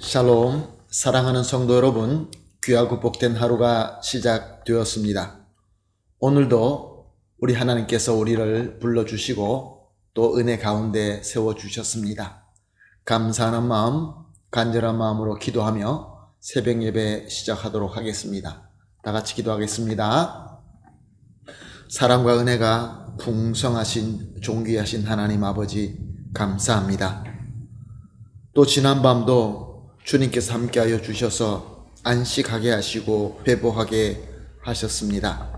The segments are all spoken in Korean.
샬롬, 사랑하는 성도 여러분, 귀하고 복된 하루가 시작되었습니다. 오늘도 우리 하나님께서 우리를 불러주시고 또 은혜 가운데 세워주셨습니다. 감사하는 마음, 간절한 마음으로 기도하며 새벽 예배 시작하도록 하겠습니다. 다 같이 기도하겠습니다. 사랑과 은혜가 풍성하신 존귀하신 하나님 아버지 감사합니다. 또 지난밤도 주님께서 함께하여 주셔서 안식하게 하시고 회복하게 하셨습니다.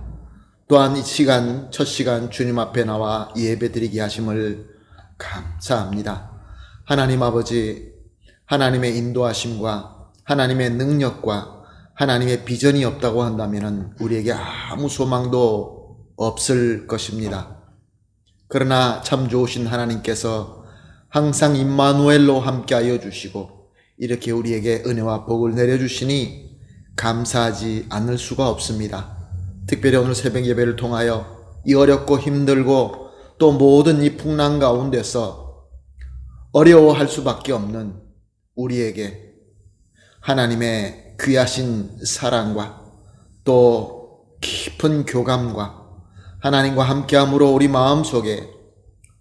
또한 이 시간, 첫 시간 주님 앞에 나와 예배드리게 하심을 감사합니다. 하나님 아버지, 하나님의 인도하심과 하나님의 능력과 하나님의 비전이 없다고 한다면 우리에게 아무 소망도 없을 것입니다. 그러나 참 좋으신 하나님께서 항상 임마누엘로 함께하여 주시고 이렇게 우리에게 은혜와 복을 내려주시니 감사하지 않을 수가 없습니다. 특별히 오늘 새벽 예배를 통하여 이 어렵고 힘들고 또 모든 이 풍랑 가운데서 어려워할 수밖에 없는 우리에게 하나님의 귀하신 사랑과 또 깊은 교감과 하나님과 함께함으로 우리 마음속에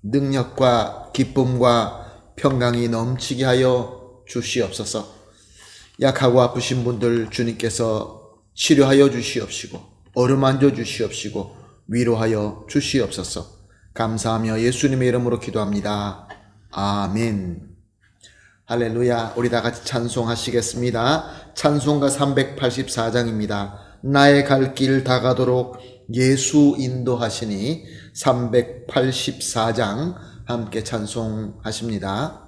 능력과 기쁨과 평강이 넘치게 하여 주시옵소서. 약하고 아프신 분들 주님께서 치료하여 주시옵시고 어루만져 주시옵시고 위로하여 주시옵소서. 감사하며 예수님의 이름으로 기도합니다. 아멘. 할렐루야. 우리 다 같이 찬송하시겠습니다. 찬송가 384장입니다. 나의 갈 길 다가도록 예수 인도하시니 384장 함께 찬송하십니다.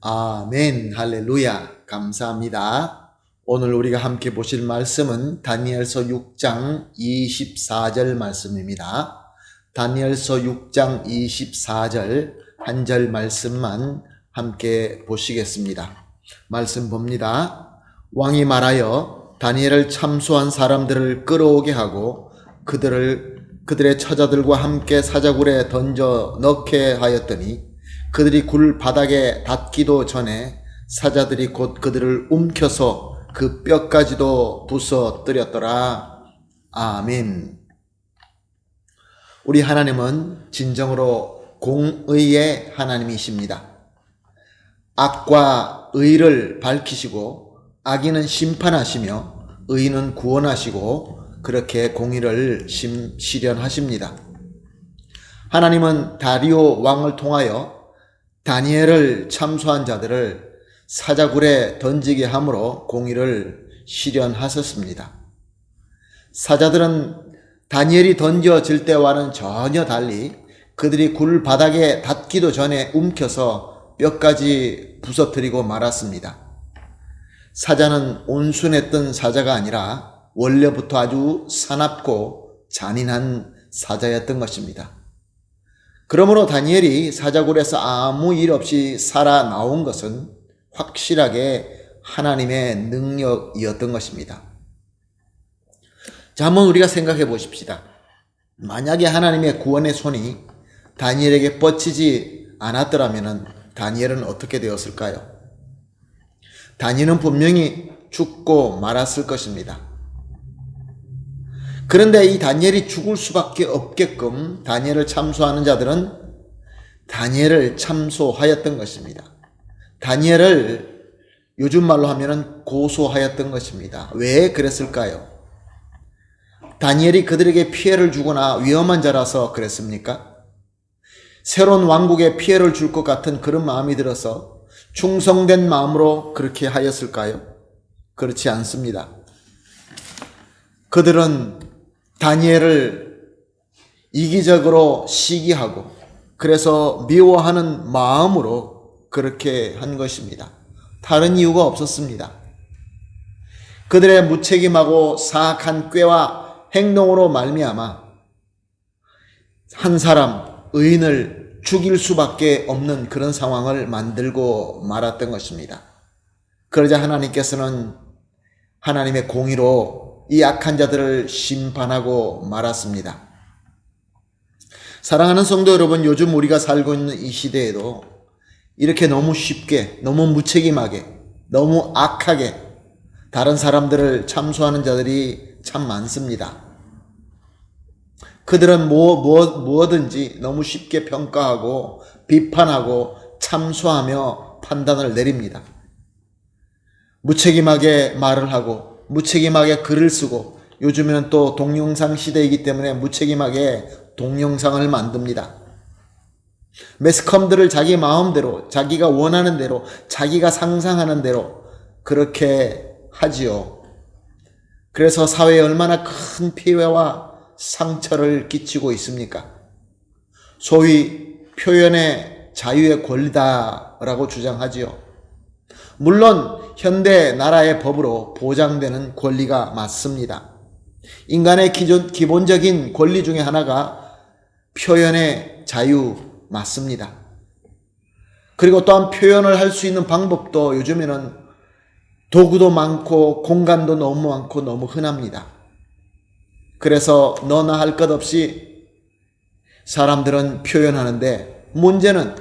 아멘. 할렐루야. 감사합니다. 오늘 우리가 함께 보실 말씀은 다니엘서 6장 24절 말씀입니다. 다니엘서 6장 24절 한 절 말씀만 함께 보시겠습니다. 말씀 봅니다. 왕이 말하여 다니엘을 참소한 사람들을 끌어오게 하고 그들의 처자들과 함께 사자굴에 던져 넣게 하였더니 그들이 굴 바닥에 닿기도 전에 사자들이 곧 그들을 움켜서 그 뼈까지도 부서뜨렸더라. 아멘. 우리 하나님은 진정으로 공의의 하나님이십니다. 악과 의를 밝히시고 악인은 심판하시며 의인은 구원하시고 그렇게 공의를 실현하십니다. 하나님은 다리오 왕을 통하여 다니엘을 참소한 자들을 사자굴에 던지게 함으로 공의를 실현하셨습니다. 사자들은 다니엘이 던져질 때와는 전혀 달리 그들이 굴 바닥에 닿기도 전에 움켜서 뼈까지 부서뜨리고 말았습니다. 사자는 온순했던 사자가 아니라 원래부터 아주 사납고 잔인한 사자였던 것입니다. 그러므로 다니엘이 사자굴에서 아무 일 없이 살아나온 것은 확실하게 하나님의 능력이었던 것입니다. 자, 한번 우리가 생각해 보십시다. 만약에 하나님의 구원의 손이 다니엘에게 뻗치지 않았더라면 다니엘은 어떻게 되었을까요? 다니엘은 분명히 죽고 말았을 것입니다. 그런데 이 다니엘이 죽을 수밖에 없게끔 다니엘을 참소하는 자들은 다니엘을 참소하였던 것입니다. 다니엘을 요즘 말로 하면은 고소하였던 것입니다. 왜 그랬을까요? 다니엘이 그들에게 피해를 주거나 위험한 자라서 그랬습니까? 새로운 왕국에 피해를 줄 것 같은 그런 마음이 들어서 충성된 마음으로 그렇게 하였을까요? 그렇지 않습니다. 그들은 다니엘을 이기적으로 시기하고 그래서 미워하는 마음으로 그렇게 한 것입니다. 다른 이유가 없었습니다. 그들의 무책임하고 사악한 꾀와 행동으로 말미암아 한 사람 의인을 죽일 수밖에 없는 그런 상황을 만들고 말았던 것입니다. 그러자 하나님께서는 하나님의 공의로 이 악한 자들을 심판하고 말았습니다. 사랑하는 성도 여러분, 요즘 우리가 살고 있는 이 시대에도 이렇게 너무 쉽게, 너무 무책임하게, 너무 악하게 다른 사람들을 참소하는 자들이 참 많습니다. 그들은 무엇든지 너무 쉽게 평가하고 비판하고 참소하며 판단을 내립니다. 무책임하게 말을 하고 무책임하게 글을 쓰고 요즘에는 또 동영상 시대이기 때문에 무책임하게 동영상을 만듭니다. 매스컴들을 자기 마음대로 자기가 원하는 대로 자기가 상상하는 대로 그렇게 하지요. 그래서 사회에 얼마나 큰 피해와 상처를 끼치고 있습니까? 소위 표현의 자유의 권리다라고 주장하지요. 물론 현대 나라의 법으로 보장되는 권리가 맞습니다. 인간의 기본적인 권리 중에 하나가 표현의 자유 맞습니다. 그리고 또한 표현을 할 수 있는 방법도 요즘에는 도구도 많고 공간도 너무 많고 너무 흔합니다. 그래서 너나 할 것 없이 사람들은 표현하는데 문제는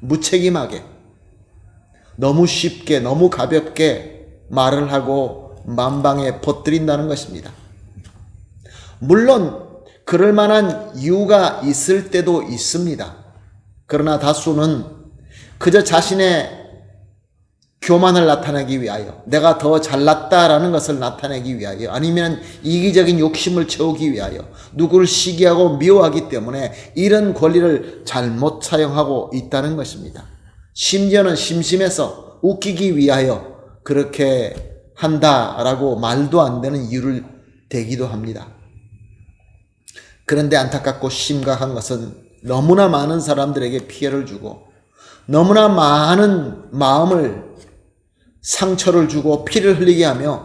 무책임하게 너무 쉽게 너무 가볍게 말을 하고 만방에 퍼뜨린다는 것입니다. 물론 그럴 만한 이유가 있을 때도 있습니다. 그러나 다수는 그저 자신의 교만을 나타내기 위하여 내가 더 잘났다라는 것을 나타내기 위하여 아니면 이기적인 욕심을 채우기 위하여 누구를 시기하고 미워하기 때문에 이런 권리를 잘못 사용하고 있다는 것입니다. 심지어는 심심해서 웃기기 위하여 그렇게 한다라고 말도 안 되는 이유를 대기도 합니다. 그런데 안타깝고 심각한 것은 너무나 많은 사람들에게 피해를 주고 너무나 많은 마음을 상처를 주고 피를 흘리게 하며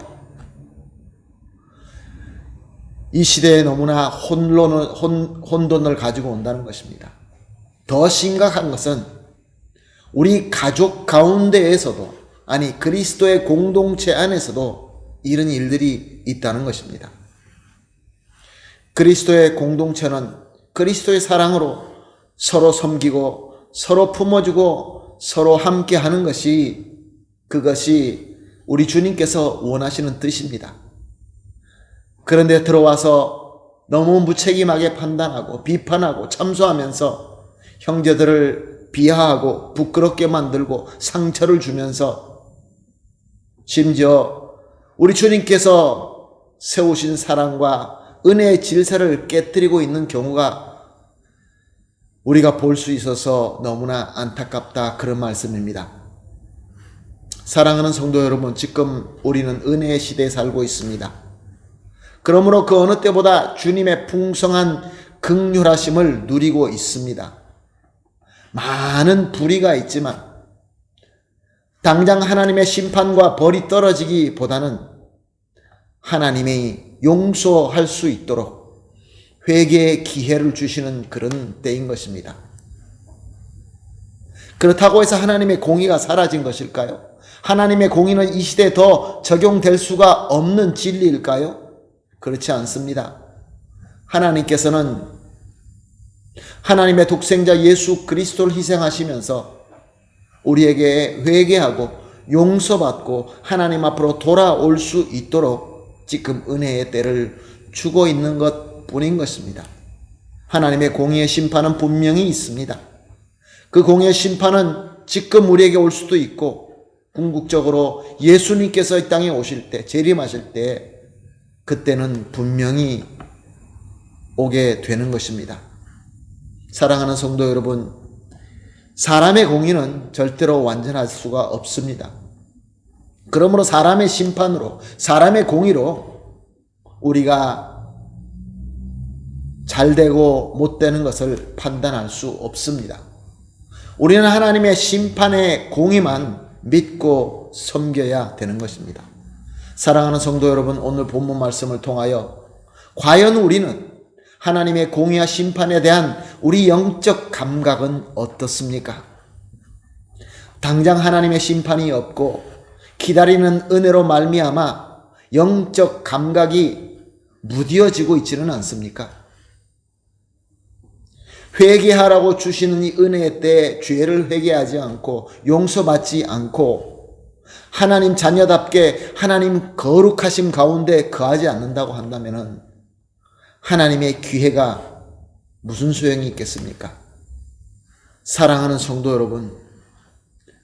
이 시대에 너무나 혼돈을 가지고 온다는 것입니다. 더 심각한 것은 우리 가족 가운데에서도, 아니 그리스도의 공동체 안에서도 이런 일들이 있다는 것입니다. 그리스도의 공동체는 그리스도의 사랑으로 서로 섬기고 서로 품어주고 서로 함께 하는 것이, 그것이 우리 주님께서 원하시는 뜻입니다. 그런데 들어와서 너무 무책임하게 판단하고 비판하고 참소하면서 형제들을 비하하고 부끄럽게 만들고 상처를 주면서 심지어 우리 주님께서 세우신 사랑과 은혜의 질서를 깨뜨리고 있는 경우가 우리가 볼 수 있어서 너무나 안타깝다, 그런 말씀입니다. 사랑하는 성도 여러분, 지금 우리는 은혜의 시대에 살고 있습니다. 그러므로 그 어느 때보다 주님의 풍성한 긍휼하심을 누리고 있습니다. 많은 불의가 있지만 당장 하나님의 심판과 벌이 떨어지기보다는 하나님이 용서할 수 있도록 회개의 기회를 주시는 그런 때인 것입니다. 그렇다고 해서 하나님의 공의가 사라진 것일까요? 하나님의 공의는 이 시대에 더 적용될 수가 없는 진리일까요? 그렇지 않습니다. 하나님께서는 하나님의 독생자 예수 그리스도를 희생하시면서 우리에게 회개하고 용서받고 하나님 앞으로 돌아올 수 있도록 지금 은혜의 때를 주고 있는 것 뿐인 것입니다. 하나님의 공의의 심판은 분명히 있습니다. 그 공의의 심판은 지금 우리에게 올 수도 있고, 궁극적으로 예수님께서 이 땅에 오실 때, 재림하실 때, 그때는 분명히 오게 되는 것입니다. 사랑하는 성도 여러분, 사람의 공의는 절대로 완전할 수가 없습니다. 그러므로 사람의 심판으로, 사람의 공의로 우리가 잘 되고 못 되는 것을 판단할 수 없습니다. 우리는 하나님의 심판의 공의만 믿고 섬겨야 되는 것입니다. 사랑하는 성도 여러분, 오늘 본문 말씀을 통하여 과연 우리는 하나님의 공의와 심판에 대한 우리 영적 감각은 어떻습니까? 당장 하나님의 심판이 없고 기다리는 은혜로 말미암아 영적 감각이 무뎌지고 있지는 않습니까? 회개하라고 주시는 이 은혜의 때에 죄를 회개하지 않고 용서받지 않고 하나님 자녀답게 하나님 거룩하심 가운데 거하지 않는다고 한다면 하나님의 기회가 무슨 소용이 있겠습니까? 사랑하는 성도 여러분,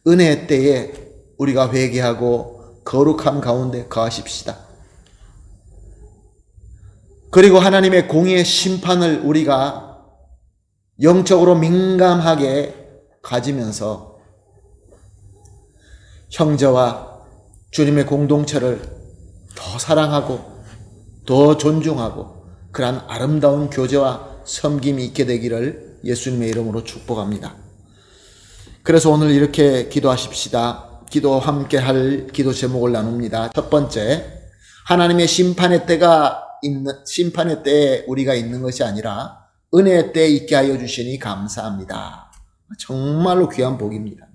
은혜의 때에 우리가 회개하고 거룩함 가운데 거하십시다. 그리고 하나님의 공의의 심판을 우리가 영적으로 민감하게 가지면서 형제와 주님의 공동체를 더 사랑하고 더 존중하고 그러한 아름다운 교제와 섬김이 있게 되기를 예수님의 이름으로 축복합니다. 그래서 오늘 이렇게 기도하십시다. 기도 함께 할 기도 제목을 나눕니다. 첫 번째, 하나님의 심판의 때에 우리가 있는 것이 아니라 은혜의 때에 있게 하여 주시니 감사합니다. 정말로 귀한 복입니다.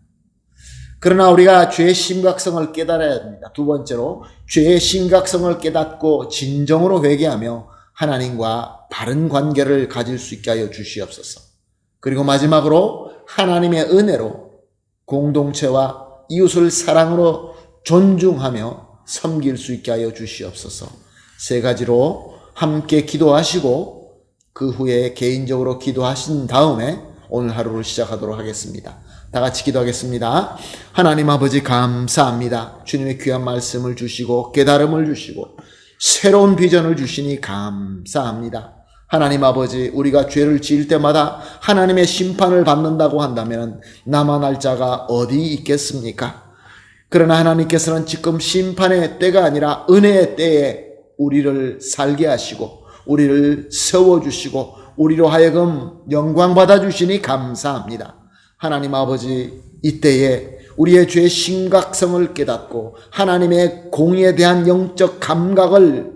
그러나 우리가 죄의 심각성을 깨달아야 합니다. 두 번째로, 죄의 심각성을 깨닫고 진정으로 회개하며 하나님과 바른 관계를 가질 수 있게 하여 주시옵소서. 그리고 마지막으로 하나님의 은혜로 공동체와 이웃을 사랑으로 존중하며 섬길 수 있게 하여 주시옵소서. 세 가지로 함께 기도하시고 그 후에 개인적으로 기도하신 다음에 오늘 하루를 시작하도록 하겠습니다. 다 같이 기도하겠습니다. 하나님 아버지 감사합니다. 주님의 귀한 말씀을 주시고 깨달음을 주시고 새로운 비전을 주시니 감사합니다. 하나님 아버지, 우리가 죄를 지을 때마다 하나님의 심판을 받는다고 한다면 나만할 자가 어디 있겠습니까? 그러나 하나님께서는 지금 심판의 때가 아니라 은혜의 때에 우리를 살게 하시고 우리를 세워주시고 우리로 하여금 영광 받아주시니 감사합니다. 하나님 아버지, 이때에 우리의 죄의 심각성을 깨닫고 하나님의 공의에 대한 영적 감각을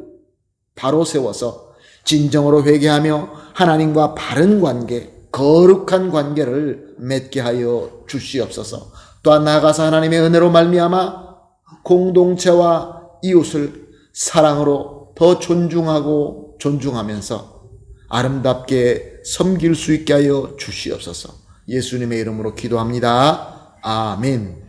바로 세워서 진정으로 회개하며 하나님과 바른 관계, 거룩한 관계를 맺게 하여 주시옵소서. 또한 나아가서 하나님의 은혜로 말미암아 공동체와 이웃을 사랑으로 더 존중하고 존중하면서 아름답게 섬길 수 있게 하여 주시옵소서. 예수님의 이름으로 기도합니다. 아멘.